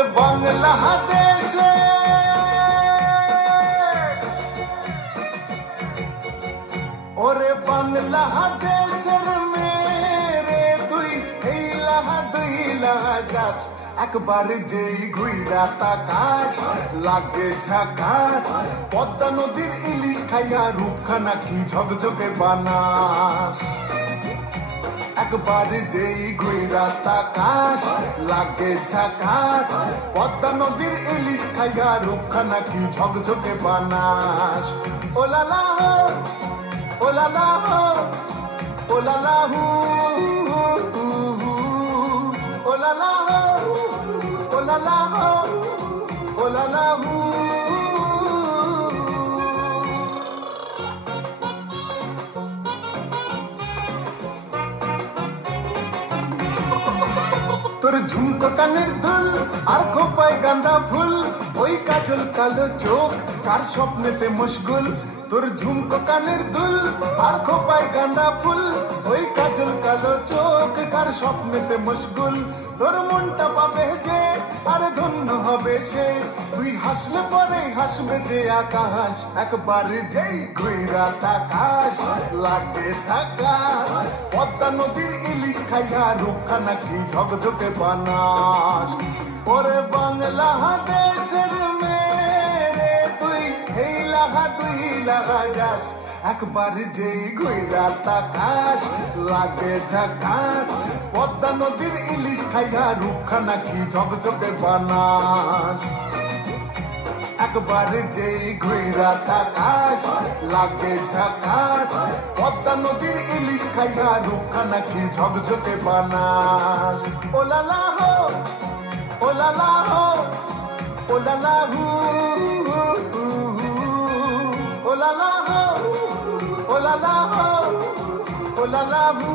ওরে বাংলাদেশে ওরে বাংলাদেশের মেরে তুই এই লাহা দুই লাহা যাস একবার যেই ঘুইরা তাকাস লাগে ঝাকাস পদ্মা নদীর ইলিশ খাইয়া রূপখানা কি ঝকঝকে বানাস একবার যেই ঘুইরা তাকাস লাগে ঝাকাস পদ্মা নদীর ইলিশ খাইয়া রূপখানা কি ঝকঝকে বানাস ওলালা হো ওলালা হো ওলালা হু ওলালা হো ওলালা হো ওলালা হু তোর ঝুমকো কানের দুল আর খোপায় গাঁদা ফুল ওই কাজল কালো চোখ কার স্বপ্নেতে মশগুল তোর ঝুমকো কানের দুল আর খোপায় গাঁদা ফুল ওই কাজল কালো চোখ কার স্বপ্নেতে মশগুল তোর মনটা পাবে যে আর ধন্য হবে সে তুই হাসলে পরে হাসবে যে আকাশ একবার যেই ঘুইরা তাকাস লাগে ঝাকাস পদ্মা নদীর ইলিশ খাইয়া রূপখানা কি ঝকঝকে বানাস ওরে বাংলাদেশের মেরে তুই এই লাহা দুই লাহা যাস একবার যেই ঘুইরা তাকাস লাগে ঝাকাস পদ্মা নদীর ইলিশ খাইয়া রূপখানা কি ঝকঝকে বানাস একবার যেই ঘুইরা তাকাস লাগে ঝাকাস পদ্মা নদীর ইলিশ খাইয়া রূপখানা কি ঝকঝকে বানাস ওলালা হো ওলালা হো ওলালা হু ওলালা হো ওলালা হো ওলালা হু